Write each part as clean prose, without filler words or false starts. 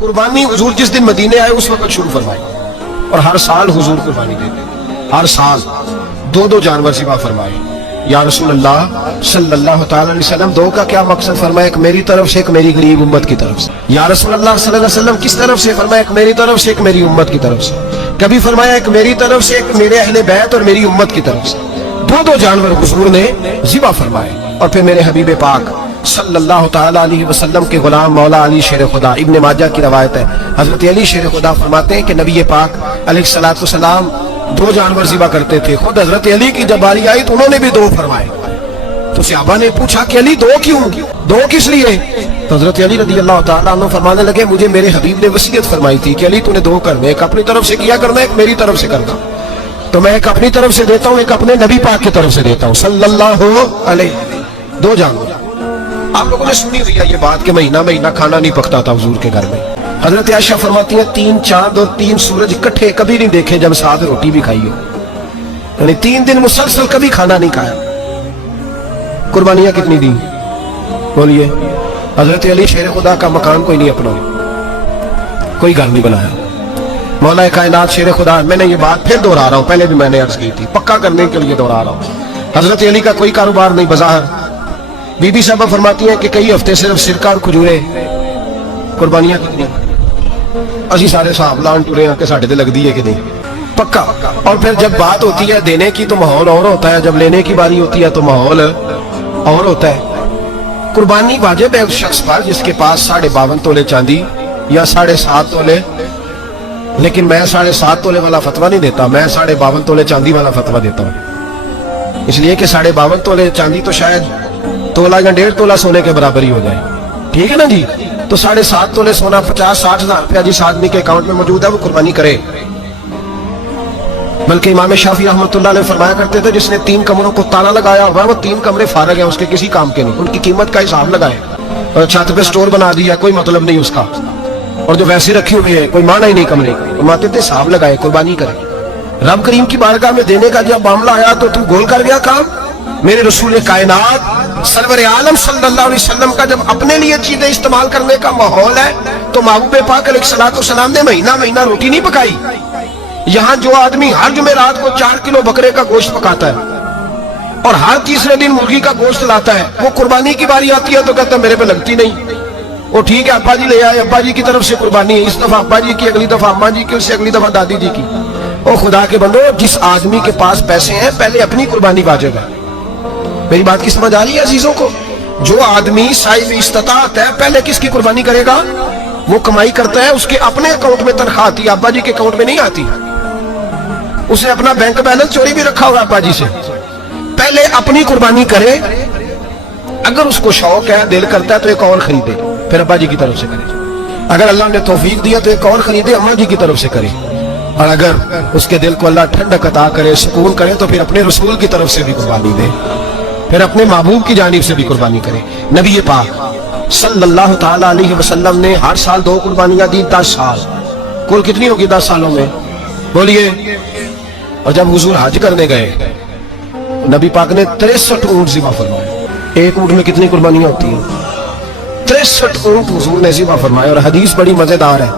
कुर्बानी हुजूर जिस दिन मदीने आए उस वक्त शुरू फरमाई, और हर साल हुजूर कुर्बानी देते, हर साल दो जानवर ज़िबा फरमाए। या रसूल अल्लाह सल्लल्लाहु तआला अलैहि वसल्लम, दो का क्या मकसद फरमाया? एक मेरी तरफ से, एक मेरी गरीब उम्मत की तरफ से। या रसूल अल्लाह सल्लल्लाहु अलैहि वसल्लम किस तरफ से फरमाया? एक मेरी तरफ से, एक मेरी उम्मत की तरफ से। कभी फरमाया एक मेरी तरफ से, एक मेरे अहले बैत और मेरी उम्मत की तरफ से। दो जानवर हुजूर ने ज़िबा फरमाए। और फिर मेरे हबीब पाक सल्लल्लाहु तआला अलैहि वसल्लम के गुलाम मौला अली शेर खुदा, इब्ने माजा की रवायत है, हजरत अली शेर खुदा फरमाते हैं कि नबी पाक अलैहिस्सलातु वस्सलाम दो जानवर ज़िबा करते थे। खुद हजरत अली की जब बारी आई तो उन्होंने भी दो फरमाए। तो सहाबा ने पूछा कि अली दो क्यों, दो किस लिए? तो हजरत अली रज़ी अल्लाह तआला अन्हु फरमाने लगे, मुझे मेरे हबीब ने वसीयत फरमाई थी कि अली तूने दो करना, एक अपनी तरफ से किया करना, एक मेरी तरफ से करना। तो मैं एक अपनी तरफ से देता हूँ, एक अपने नबी पाक की तरफ से देता हूँ सल्लल्लाहु अलैहि। दो जानवर। आप लोगों ने सुनी हुई है ये बात कि महीना महीना खाना नहीं पकता था हुजूर के घर में। हजरत आयशा फरमाती है 3 चांद और 3 सूरज इकट्ठे कभी नहीं देखे जब साथ रोटी भी खाई हो, यानी 3 दिन मुसलसल कभी खाना नहीं खाया। कुर्बानियां कितनी दी बोलिए? हजरत अली शेर खुदा का मकान कोई नहीं अपना, कोई घर नहीं बनाया। मौला कायनात शेर खुदा, मैंने ये बात फिर दोहरा रहा हूँ, पहले भी मैंने अर्ज की थी, पक्का करने के लिए दोहरा रहा हूँ। हजरत अली का कोई कारोबार नहीं बाजार। बीबी साहबा फरमाती हैं कि कई हफ्ते सिर्फ सिरका और खजूरे। कुर्बानियां कितनी? असी सारे साहब लान टुरे हैं कि साढ़े ते लगती है कि नहीं, पक्का। और फिर जब बात होती है देने की तो माहौल और होता है, जब लेने की बारी होती है तो माहौल और होता है। कुर्बानी वाजिब है उस शख्स पर जिसके पास 52.5 तोले चांदी या 7.5 तोले, लेकिन मैं 7.5 तोले वाला फतवा नहीं देता, मैं 52.5 तोले चांदी वाला फतवा देता हूँ। इसलिए कि 52.5 तोले चांदी तो शायद तोला या 1.5 तोला सोने के बराबर ही हो जाए, ठीक है ना जी। तो 7.5 तोले सोना 50-60 हजार रुपया जिस आदमी के अकाउंट में मौजूद है वो कुर्बानी करे। बल्कि इमाम शाफी रहमतुल्लाह अलैह फरमाया करते थे, जिसने 3 कमरों को ताला लगाया हुआ वो 3 कमरे फारग हैं, उसके किसी काम के नहीं, उनकी कीमत का हिसाब लगाए। और छत पे स्टोर बना दिया, कोई मतलब नहीं उसका, और जो वैसे रखी हुई है कोई माना ही नहीं कमरे का, फरमाते थे हिसाब लगाए, कुर्बानी करे। रब करीम की बारगाह में देने का जब मामला आया तो तू गोल कर गया काम। मेरे रसूल कायनात सरवर आलम सल्लल्लाहु अलैहि वसल्लम का जब अपने लिए चीजें इस्तेमाल करने का माहौल है तो महबूब पाक अलैहिस्सलाम ने महीना महीना रोटी नहीं पकाई। यहाँ जो आदमी हर जुमेरात को 4 किलो बकरे का गोश्त पकाता है और हर तीसरे दिन मुर्गी का गोश्त लाता है, वो कुर्बानी की बारी आती है तो कहता है मेरे पे लगती नहीं। वो ठीक है अब्बा जी ले आए, अब्बा जी की तरफ से कुर्बानी है, इस दफा अब्बा जी की, अगली दफा अम्मा जी की, उससे अगली दफा दादी जी की। ओ खुदा के बंदो, जिस आदमी के पास पैसे हैं पहले अपनी कुर्बानी वाजिब है। मेरी बात की समझ आ रही है अजीजों को? जो आदमी साहिब इस्तात है पहले किसकी कुर्बानी करेगा? वो कमाई करता है, उसके अपने अकाउंट में तनख्वाह आती है, अब्बा जी के अकाउंट में नहीं आती। उसने अपना बैंक बैलेंस चोरी भी रखा होगा अब्बा जी से। पहले अपनी कुर्बानी करे, अगर उसको शौक है, दिल करता है तो एक और खरीदे, फिर अब्बा जी की तरफ से करे। अगर अल्लाह ने तौफीक दिया तो एक और खरीदे, अम्मा जी की तरफ से करे। और अगर उसके दिल को अल्लाह ठंडक अता करे, सुकून करे, तो फिर अपने रसूल की तरफ से भी कुर्बानी दे, फिर अपने महबूब की जानिब से भी कुर्बानी करे। नबी पाक सल्लल्लाहु तआला अलैहि वसल्लम ने हर साल 2 कुर्बानियां दी, 10 साल। कुल कितनी होगी 10 सालों में बोलिए? और जब हुजूर हज करने गए नबी पाक ने 63 ऊंट ज़िबा फरमाए। एक ऊंट में कितनी कुर्बानियां होती हैं? 63 ऊंट हुजूर ने ज़िबा फरमाए। और हदीस बड़ी मजेदार है,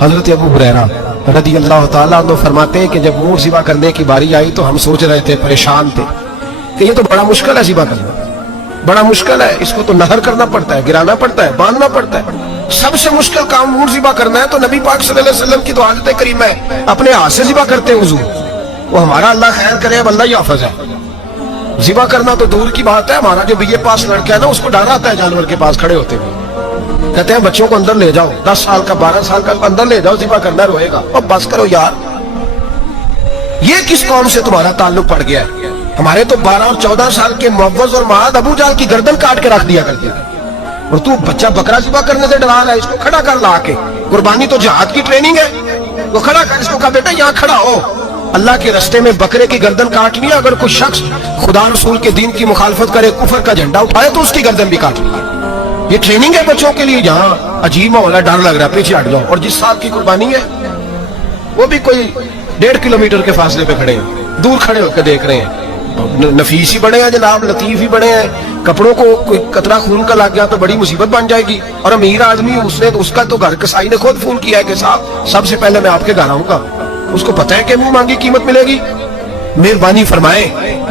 हजरत अबू हुरैरा रज़ी अल्लाह तआला अन्हु फरमाते हैं कि जब ऊंट ज़िबा करने की बारी आई तो हम सोच रहे थे, परेशान थे कि ये तो बड़ा मुश्किल है ज़िबा करना, बड़ा मुश्किल है, इसको तो नहर करना पड़ता है, गिराना पड़ता है, बांधना पड़ता है। सबसे मुश्किल काम ऊंट ज़िबा करना है। तो नबी पाक सल्लल्लाहु अलैहि वसल्लम की तो आदत करीम है, अपने हाथ से ज़िबा करते हैं हुजूर। वो हमारा अल्लाह खैर करे, अब अल्लाह ही हाफ़िज़ है। ज़िबा करना तो दूर की बात है, हमारा जो बीए पास लड़का है ना उसको डर आता है जानवर के पास खड़े होते हुए। कहते हैं बच्चों को अंदर ले जाओ, 10 साल का 12 साल का अंदर ले जाओ, ज़िबा करना रोएगा। और बस करो यार, ये किस कौम से तुम्हारा ताल्लुक पड़ गया है? हमारे तो 12 और 14 साल के मुअव्वज़ और माद अबू जाल की गर्दन काट के रख दिया करते थे, और तू बच्चा बकरा ज़िबा करने से डरा रहा है। इसको खड़ा कर ला के, कुर्बानी तो जहाद की ट्रेनिंग है, वो खड़ा कर, इसको कहा बेटा यहाँ खड़ा हो, अल्लाह के रास्ते में बकरे की गर्दन काटनी है। अगर कोई शख्स खुदा रसूल के दीन की मुखालफत करे, कुफर का झंडा उठाए तो उसकी गर्दन भी काटनी है। ये ट्रेनिंग है बच्चों के लिए। जहाँ अजीब माहौल है, डर लग रहा है, पीछे हट जाओ। और जिस साहब की कुर्बानी है वो भी कोई 1.5 किलोमीटर के फासले पे खड़े हैं, दूर खड़े होकर देख रहे हैं, नफीस ही बने हैं जनाब, लतीफ ही बने हैं, कपड़ों को कोई कतरा खून का लग गया तो बड़ी मुसीबत बन जाएगी। और अमीर आदमी उसने तो उसका तो घर कसाई ने खुद फोन किया है कि साहब सबसे पहले मैं आपके घर आऊंगा, उसको पता है कि मुंह मांगी कीमत मिलेगी। मेहरबानी फरमाए,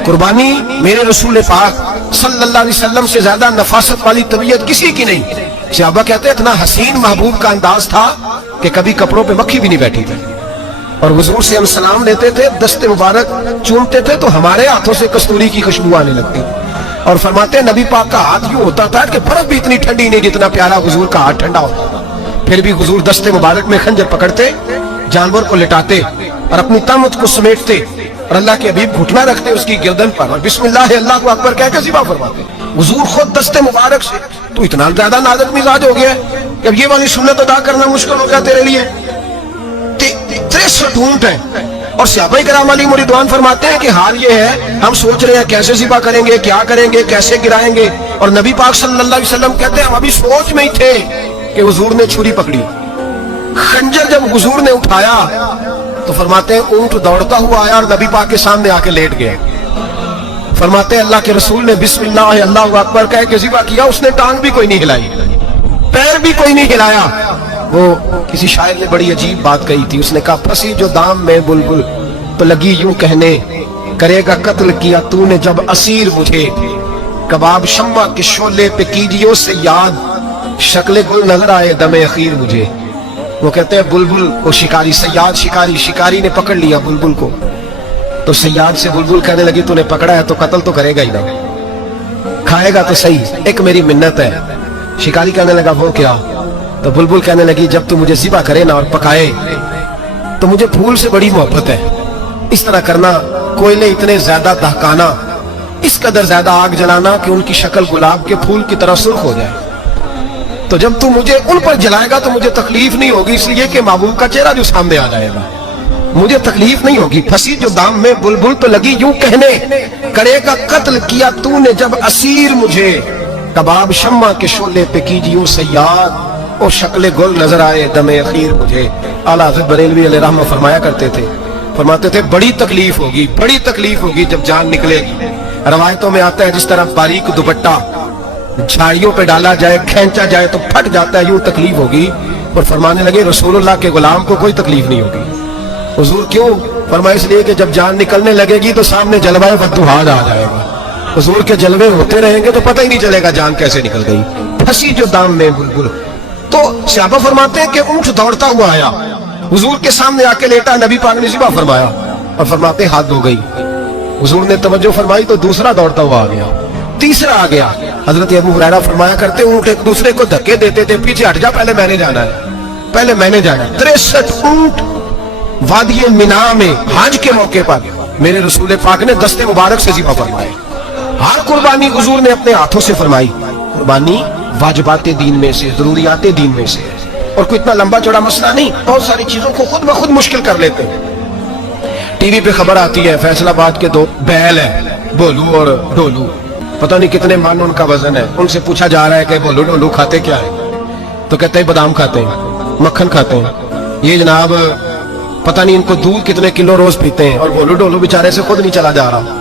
कुर्बानी मेरे रसूल पाक सल्लल्लाहु अलैहि वसल्लम से ज्यादा नफासत वाली तबीयत किसी की नहीं। सहाबा कहते हैं इतना हसीन महबूब का अंदाज था कि कभी कपड़ों पे मक्खी भी नहीं बैठी थी। और हुजूर से हम सलाम लेते थे, दस्ते मुबारक चूमते थे तो हमारे हाथों से कस्तूरी की खुशबू आने लगती। और फरमाते हैं नबी पाक का हाथ यूं होता था कि बर्फ भी इतनी ठंडी नहीं जितना प्यारा हुजूर का हाथ ठंडा होता था। फिर भी हुजूर दस्ते मुबारक में खंजर पकड़ते, जानवर को लिटाते और अपनी तमत को समेटते और अल्लाह के हबीब घुटना रखते उसकी गर्दन पर और बिस्मिल्लाह अल्लाह को अकबर कह के ज़िबा फरमाते। हुजूर खुद दस्ते मुबारक से तो इतना ज्यादा नाज़ुक मिजाज हो गया कि अब ये वाली सुन्नत अदा करना मुश्किल हो गया तेरे लिए। 63 ऊंट है और सहाबाए किराम अलैहिम रिदवान फरमाते हैं कि हाल ये है, हम सोच रहे हैं कैसे ज़िबा करेंगे, क्या करेंगे, कैसे गिराएंगे। और नबी पाक सल्लल्लाहु अलैहि वसल्लम कहते हैं हम अभी सोच में ही थे कि हुजूर ने छुरी पकड़ी, खंजर जब हुजूर ने उठाया तो फरमाते हैं ऊंट दौड़ता हुआ आया और नबी पाक के सामने आके लेट गया। फरमाते हैं अल्लाह के रसूल ने बिस्मिल्लाह अल्लाहु अकबर कह के ज़िबा किया, उसने टांग भी कोई नहीं हिलाई, पैर भी कोई नहीं हिलाया। वो किसी शायर ने बड़ी अजीब बात कही थी, उसने कहा फंसी जो दाम में बुलबुल तो लगी यूं कहने, करेगा कत्ल किया तूने जब असीर मुझे, कबाब शम्मा के शोले पे कीजियो से याद, शक्ल गुल नजर आए दमे अखीर मुझे। वो कहते हैं बुलबुल को शिकारी, सयाद शिकारी ने पकड़ लिया बुलबुल को, तो सयाद से बुलबुल कहने लगी तूने पकड़ा है तो कत्ल तो करेगा ही ना, खाएगा तो सही, एक मेरी मिन्नत है। शिकारी कहने लगा वो क्या? तो बुलबुल कहने लगी जब तू मुझे ज़िबा करे ना और पकाए तो मुझे फूल से बड़ी मोहब्बत है, इस तरह करना, कोयले इतने ज्यादा दहकाना, इस कदर ज्यादा आग जलाना कि उनकी शक्ल गुलाब के फूल की तरह सुर्ख हो जाए। तो जब तू मुझे उन पर जलाएगा तो मुझे तकलीफ नहीं होगी, इसलिए कि महबूब का चेहरा जो सामने आ जाएगा, मुझे तकलीफ नहीं होगी। फंसी जो दाम में बुलबुल तो लगी यूं कहने, करेगा कत्ल किया तूने जब असीर मुझे, कबाब शम्मा के शोले पे कीजियो सयाद, ओ शक्ल गुल नजर आए दमे अखीर मुझे। आला हज़रत बरेलवी अलैहि रहमत फरमाया करते थे, फरमाते थे बड़ी तकलीफ होगी जब जान निकलेगी। रवायतों में आता है जिस तरह बारीक दुपट्टा झाड़ियों पे डाला जाए, खींचा जाए तो फट जाता है, यूं तकलीफ होगी। और फरमाने लगे रसूलुल्लाह के गुलाम को कोई तकलीफ नहीं होगी। हुजूर क्यों? फरमाया इसलिए कि जब जान निकलने लगेगी तो सामने जलवाए फतुहाद आ जाएगा, हुजूर के जलवे होते रहेंगे तो पता ही नहीं चलेगा जान कैसे निकल गई। फंसी जो दाम में बुलबुल। तो सहाबा फरमाते हैं कि ऊंट दौड़ता हुआ आया, हुजूर के सामने आके लेटा, नबी पाक ने ज़िबा फरमाया और फरमाते हाथ धो गई। हुजूर ने तवज्जो फरमाई तो दूसरा दौड़ता हुआ आ गया, तीसरा आ गया। हजरत अबू हुरैरा फरमाया करते ऊंट एक दूसरे को धक्के देते थे, पीछे हट जा, पहले मैंने जाना है, पहले मैंने जाना है। 63 ऊंट वादी मिना में हज के मौके पर मेरे रसूल पाक ने दस्ते मुबारक से ज़िबा फरमाए। हर कुर्बानी हुजूर ने अपने हाथों से फरमाई। कुर्बानी वाजिबाते दीन में से, जरूरियाते दीन में से, और कोई इतना लंबा चौड़ा मसला नहीं। बहुत सारी चीजों को खुद ब खुद मुश्किल कर लेते हैं। टीवी पे खबर आती है फैसलाबाद के दो बैल है, बोलू और डोलू, पता नहीं कितने मान उनका वजन है। उनसे पूछा जा रहा है कि बोलू डोलू खाते क्या है, तो कहते हैं बादाम खाते हैं, मक्खन खाते हैं। ये जनाब पता नहीं इनको दूध कितने किलो रोज पीते हैं, और बोलू डोलू बेचारे से खुद नहीं चला जा रहा,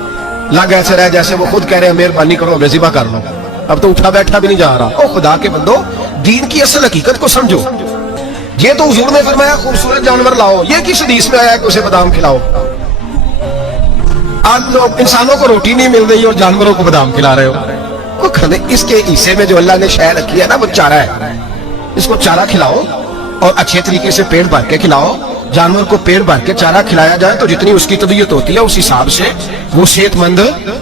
लग ऐसे रहे जैसे वो खुद कह रहे हैं मेहरबानी करो हमें ज़िबा कर लो, अब तो उठा बैठा भी नहीं जा रहा। ओ खुदा के बंदो, दीन की असल हकीकत को समझो। ये तो हुजूर ने फरमाया खूबसूरत जानवर लाओ, ये किस हदीस में आया कि उसे बादाम खिलाओ? आज लोग इंसानों को रोटी नहीं मिल रही और जानवरों को बादाम खिला रहे हो। वो खाने इसके हिस्से में जो अल्लाह ने शय रखी है ना, वो चारा है, इसको चारा खिलाओ और अच्छे तरीके से पेट भर के खिलाओ। जानवर को पेट भर के चारा खिलाया जाए तो जितनी उसकी तबीयत होती है उस हिसाब से वो सेहतमंद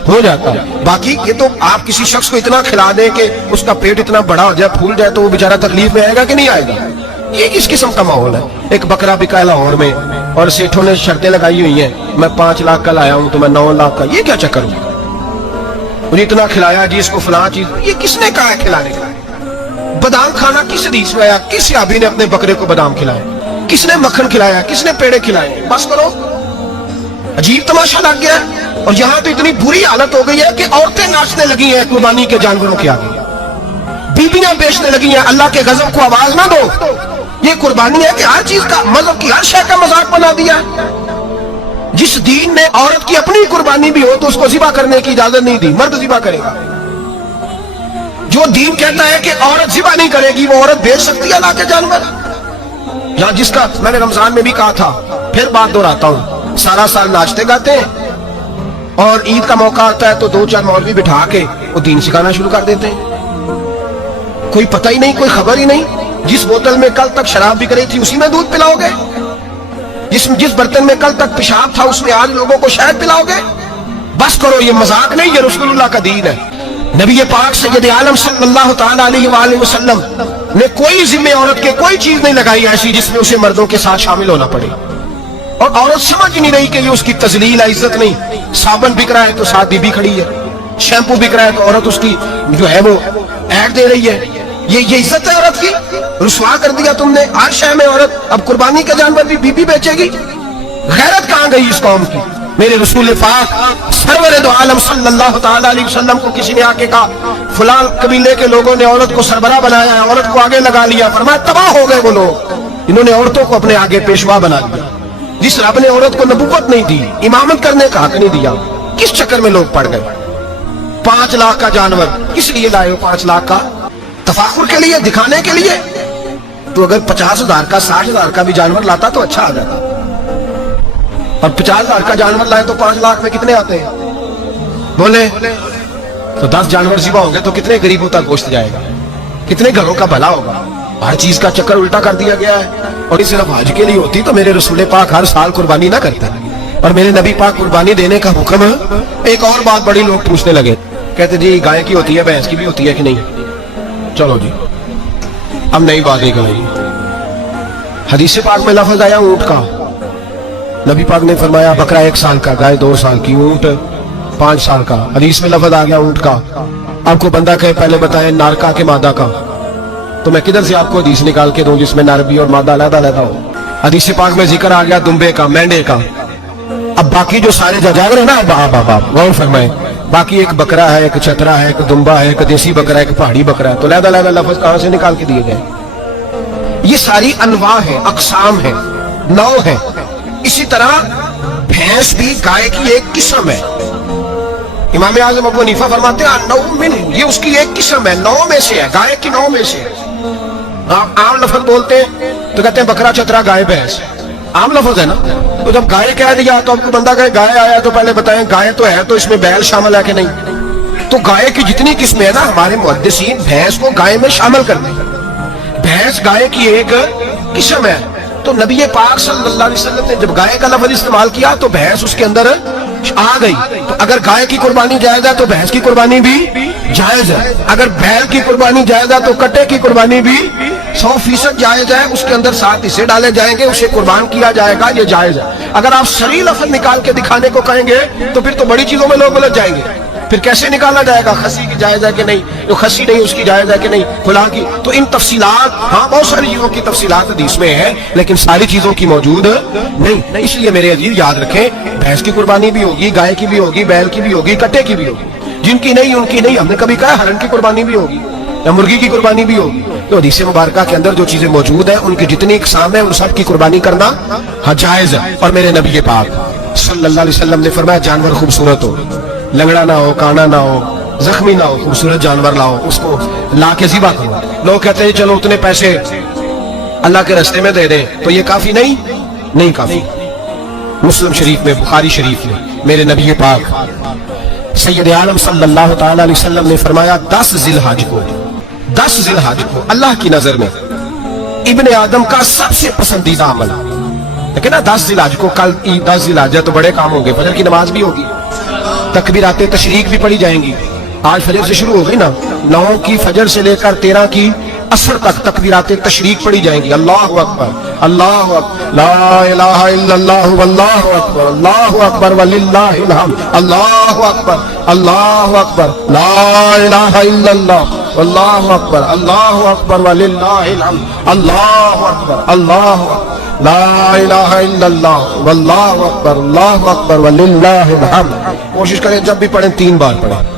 हो जाता है। बाकी ये तो आप किसी शख्स को इतना खिला दें कि उसका पेट इतना बड़ा हो जाए, फूल जाए, तो वो बेचारा तकलीफ में आएगा कि नहीं आएगा? ये किस किस्म का माहौल है? एक बकरा बिका लाहौर में और सेठों ने शर्तें लगाई हुई हैं, मैं 5 लाख का लाया हूं तो मैं 9 लाख का। ये क्या चक्कर हुआ? मुझे इतना खिलाया जी, इसको फलां चीज, ये किसने कहा है खिलाने का? बादाम खाना किस हदीस में आया? किस सहाबी ने अपने बकरे को बादाम खिलाया? किसने मक्खन खिलाया? किसने पेड़े खिलाए? बस करो, अजीब तमाशा लग गया। और यहाँ तो इतनी बुरी हालत हो गई है कि औरतें नाचने लगी हैं कुर्बानी के जानवरों के आगे, बीबियां बेचने लगी हैं। अल्लाह के गजब को आवाज ना दो। ये कुर्बानी है कि हर चीज का, मतलब की हर शय का मजाक बना दिया। जिस दीन ने औरत की अपनी कुर्बानी भी हो तो उसको ज़िबा करने की इजाजत नहीं दी, मर्द ज़िबा करेगा। जो दीन कहता है कि औरत ज़िबा नहीं करेगी, वो औरत बेच सकती है अल्लाह के जानवर। या जिसका मैंने रमजान में भी कहा था, फिर बात दोहराता हूं, सारा साल नाचते गाते हैं और ईद का मौका आता है तो 2-4 मौलवी बिठा के वो दीन सिखाना शुरू कर देते हैं। कोई पता ही नहीं, कोई खबर ही नहीं। जिस बोतल में कल तक शराब बिक रही थी उसी में दूध पिलाओगे? जिस बर्तन में कल तक पेशाब था उसमें आज लोगों को शहद पिलाओगे? बस करो, ये मजाक नहीं, ये रसूलुल्लाह का दीन है। नबी पाक सैयद आलम सल्लल्लाहु तआला अलैहि वसल्लम ने कोई जिम्मे औरत के कोई चीज नहीं लगाई ऐसी जिसमें उसे मर्दों के साथ शामिल होना पड़े। और औरत समझ ही नहीं रही कि ये उसकी तजलील है, इज्जत नहीं। साबुन बिक रहा है तो साथ बीबी खड़ी है, शैम्पू बिक रहा है तो औरत उसकी जो है वो ऐड दे रही है। ये इज्जत है औरत की? रुसवा कर दिया तुमने। हर शय में औरत, अब कुर्बानी का जानवर भी बीबी बेचेगी? गैरत कहां गई इस कौम की? मेरे रसूल पाक सरवर दो आलम सल्लल्लाहु तआला अलैहि वसल्लम को किसी ने आके कहा फलां कबीले के लोगों ने औरत को सरबरा बनाया है, औरत को आगे लगा लिया। फरमाया तबाह हो गए वो लोग, इन्होंने औरतों को अपने आगे पेशवा बना लिया। जिस रब ने औरत को नबूवत नहीं दी, इमामत करने का हक नहीं दिया, किस चक्कर में लोग पड़ गए? 5 लाख का जानवर किस लिए लाए हो? 5 लाख का तफाखुर के लिए, दिखाने के लिए? तो अगर 50,000 का 60,000 का भी जानवर लाता तो अच्छा आ जाता। और 50,000 का जानवर लाए तो 5 लाख में कितने आते हैं? बोले तो 10 जानवर ज़िबा होंगे तो कितने गरीबों तक गोश्त जाएगा, कितने घरों का भला होगा। हर चीज का चक्कर उल्टा कर दिया गया है। और ये सिर्फ हज के लिए होती तो मेरे रसूल पाक हर साल कुर्बानी ना करता, और मेरे नबी पाक कुर्बानी देने का हुक्म। एक और बात बड़ी लोग पूछने लगे, कहते जी गाय की होती है, भैंस की भी होती है कि नहीं? चलो जी, अब नई बात निकल आई। हदीस पाक में लफ्ज आया ऊंट का। नबी पाक ने फरमाया बकरा 1 साल का, गाय 2 साल की, ऊंट 5 साल का। हदीस में लफ्ज आ गया ऊंट का। आपको बंदा कहे पहले बताएं नारका के मादा का, तो मैं किधर से आपको हदीस निकाल के दूं जिसमें नार भी और मादा अलग-अलग हो? हदीस पाक में जिक्र आ गया दुम्बे का, मेंढे का। अब बाकी जो सारे जानवर है ना, बाप गौर फरमाए, बाकी एक बकरा है, एक चतरा है, एक दुम्बा है, एक देसी बकरा है, एक पहाड़ी बकरा है, तो अलग-अलग लफ्ज कहां से निकाल के दिए गए? ये सारी अनवा है, अकसाम है, नौ है। इसी तरह भैंस भी गाय की एक किस्म है। इमाम आज़म अबू हनीफा फरमाते हैं नौ मिन, ये उसकी एक किस्म है, 9 में से है, गाय की 9 में से है। आप आम लफ्ज बोलते हैं तो कहते हैं बकरा चतरा गाय भैंस, आम लफ्ज है ना। तो जब गाय कह दिया तो आपको बंदा कहे गाय आया तो पहले बताएं गाय तो है, तो इसमें बैल शामिल है कि नहीं? तो गाय की जितनी किस्में है ना, हमारे मुहद्दिसीन भैंस को गाय में शामिल कर दें। भैंस गाय की एक किस्म है। तो नबी पाक सल्लल्लाहु अलैहि वसल्लम ने जब गाय का लफ्ज इस्तेमाल किया तो भैंस उसके अंदर आ गई। तो अगर गाय की कुर्बानी जायज है तो भैंस की कुर्बानी भी जायज है। अगर बैल की कुर्बानी जायज है तो कट्टे की कुर्बानी भी 100% जायज है। उसके अंदर 7 हिस्से डाले जाएंगे, उसे कुर्बान किया जाएगा, ये जायज है। अगर आप सही लफ्ज निकाल के दिखाने को कहेंगे तो फिर तो बड़ी चीजों में लोग उलझ जाएंगे। फिर कैसे निकाला जाएगा खसी की जायज है कि नहीं, जो खसी नहीं उसकी जायज है कि नहीं, खुला की? तो इन तफसीलात, हाँ बहुत सारी चीजों की तफसीलात हदीस में है, लेकिन सारी चीजों की मौजूद नहीं। इसलिए मेरे अजीज याद रखें, भैंस की कुर्बानी भी होगी, गाय की भी होगी, बैल की भी होगी, कट्टे की भी होगी। जिनकी नहीं उनकी नहीं। हमने कभी कहा हरण की कुर्बानी भी होगी या मुर्गी की कुर्बानी भी होगी। तो हदीस मुबारका के अंदर जो चीजें मौजूद है उनकी जितनी इकसाम है उन सब की कुर्बानी करना हाँ जायज है। और मेरे नबी पाक सल्लल्लाहु अलैहि वसल्लम ने फरमाया जानवर खूबसूरत हो, लंगड़ा ना हो, काना ना हो, जख्मी ना हो, खूबसूरत जानवर लाओ, उसको ला के ज़िबा करो। लोग कहते हैं चलो उतने पैसे अल्लाह के रास्ते में दे दें, तो ये काफी नहीं काफी। मुस्लिम शरीफ में, बुखारी शरीफ में मेरे नबी पाक सैयद आलम सल्लल्लाहु तआला अलैहि वसल्लम ने फरमाया 10 ज़िलहज को अल्लाह की नजर में इब्ने आदम का सबसे पसंदीदा अमल। लेकिन ना 10 ज़िलहज को, कल 10 ज़िलहज है तो बड़े काम होंगे, फजर की नमाज भी होगी, तकबीराते तशरीक भी पढ़ी जाएंगी। आज फजर से शुरू हो गई ना, 9 की फजर से लेकर 13 की असर तक तकबीराते तशरीक पढ़ी जाएंगी। अल्लाहु अकबर, अल्लाहु अकबर, ला इलाहा इल्लल्लाह वल्लाहु अकबर, अल्लाहु अकबर वलिल्लाहिल हम्द, अल्लाहु अकबर, अल्लाहु अकबर, ला इलाहा इल्लल्लाह वल्लाहु अकबर, अल्लाहु अकबर वलिल्लाहिल हम्द, अल्लाहु अकबर, अल्लाहु अकबर, ला इलाहा इल्लल्लाह वल्लाहु अकबर, अल्लाहु अकबर वलिल्लाहिल हम्द। कोशिश करें जब भी पढ़ें 3 बार पढ़ें।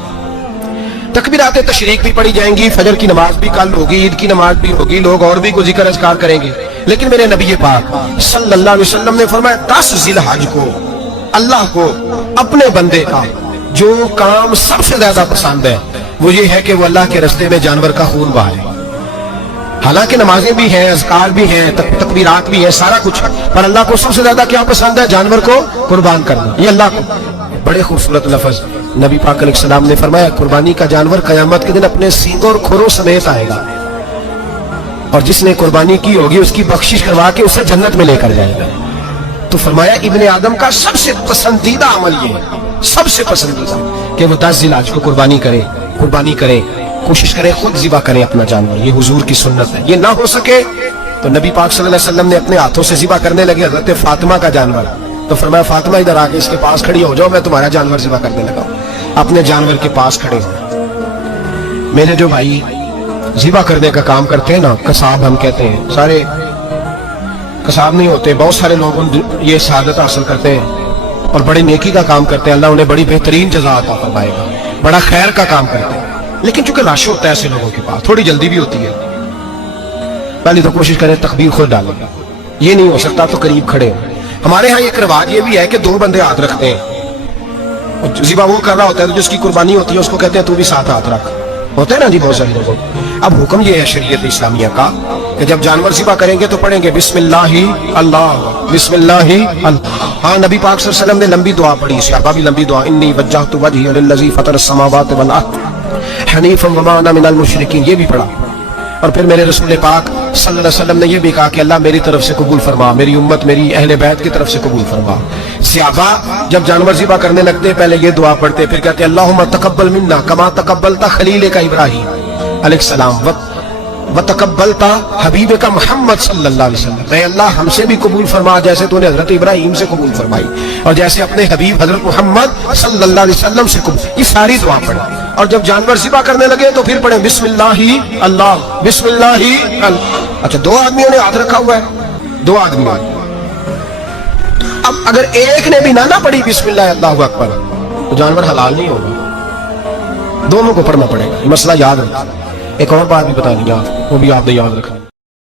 तकबीराते तशरीक भी पढ़ी जाएंगी, फजर की नमाज भी कल होगी, ईद की नमाज भी होगी, लोग और भी कुछ जिक्र अज़कार करेंगे। लेकिन मेरे नबी पाक सल्लल्लाहु अलैहि वसल्लम ने फरमाया 10 ज़िलहज को اللہ کو اپنے بندے کا جو کام سب سے زیادہ پسند ہے وہ یہ ہے کہ وہ اللہ کے رستے میں جانور کا خون بہائے. حالانکہ نمازیں بھی ہیں، اذکار بھی ہیں، تکبیرات بھی ہیں، سارا کچھ، پر اللہ کو سب سے زیادہ کیا پسند ہے؟ جانور کو قربان کرنا. یہ اللہ کو بڑے خوبصورت لفظ نبی پاک علیہ السلام نے فرمایا قربانی کا جانور قیامت کے دن اپنے سینگوں اور کھروں سمیت آئے گا، اور جس نے قربانی کی ہوگی اس کی بخشش کروا کے اسے جنت میں لے کر جائے گا. تو فرمایا ابن آدم کا سب سے پسندیدہ عمل یہ ہے، سب سے پسندیدہ، کہ وہ 10 ذی الحجہ کو قربانی کرے، کوشش کرے خود ذبح کرے اپنا جانور. یہ حضور کی سنت ہے. یہ نہ ہو سکے تو نبی پاک صلی اللہ علیہ وسلم نے اپنے ہاتھوں سے ذبح کرنے لگے حضرت فاطمہ کا جانور. تو فرمایا فاطمہ ادھر آ کے اس کے پاس کھڑی ہو جاؤ، میں تمہارا جانور ذبح کرنے لگا. اپنے جانور کے پاس کھڑے ہو. میرے جو بھائی ذبح کرنے کا کام کرتے ہیں نا، قصاب ہم کہتے ہیں، سارے قصاب نہیں ہوتے، بہت سارے لوگ یہ سعادت حاصل کرتے ہیں اور بڑی نیکی کا کام کرتے ہیں، اللہ انہیں بڑی بہترین جزا عطا فرمائے گا، بڑا خیر کا کام کرتے ہیں. لیکن چونکہ رش ہوتا ہے ایسے لوگوں کے پاس، تھوڑی جلدی بھی ہوتی ہے، پہلے تو کوشش کریں تکبیر خود ڈالیں. یہ نہیں ہو سکتا تو قریب کھڑے ہو. ہمارے ہاں ایک رواج یہ بھی ہے کہ 2 بندے ہاتھ رکھتے ہیں، ذبح وہ کر رہا ہوتا ہے تو جس کی قربانی ہوتی ہے اس کو کہتے ہیں تو بھی ساتھ ہاتھ رکھ. ہوتا ہے نا جی بہت سارے لوگوں. اب حکم یہ ہے شریعت اسلامیہ کا کہ جب جانور ذبح کریں گے تو پڑھیں گے بسم اللہ اللہ، بسم اللہ اللہ. ہاں نبی پاک صلی اللہ علیہ وسلم نے لمبی دعا پڑھی، صحابہ بھی لمبی دعا، انی وجہت وجہی للذی فطر السماوات والارض حنیفا وما انا من المشرکین، یہ بھی پڑھا. اور پھر میرے رسول پاک صلی اللہ علیہ وسلم نے یہ بھی کہا کہ اللہ میری طرف سے قبول فرما، میری امت، میری اہل بیت کی طرف سے قبول فرما. صحابہ جب جانور ذبح کرنے لگتے پہلے یہ دعا پڑھتے، پھر کہتے اللہم تقبل منا کما تقبلتا خلیل کا ابراہیم علیہ السلام وتقبلتا حبیب کا محمد صلی اللہ علیہ وسلم، اے اللہ ہم سے بھی قبول فرما جیسے تو نے حضرت ابراہیم سے قبول فرمائی اور جیسے اپنے حبیب حضرت محمد صلی اللہ علیہ وسلم سے قبول. یہ ساری دعا پڑھیں. اور جب جانور ذبح کرنے لگے تو پھر پڑھیں بسم اللہ اللہ، بسم اللہ اللہ. اچھا 2 آدمیوں نے ہاتھ رکھا ہوا ہے، 2 آدمیوں. اب اگر ایک نے بھی نہ پڑھی بسم اللہ اللہ اکبر تو جانور حلال نہیں ہوگا، دونوں کو پڑھنا پڑے گا. یہ مسئلہ یاد رکھنا. ایک اور بات بھی بتا دیا، وہ بھی آپ نے یاد رکھنا.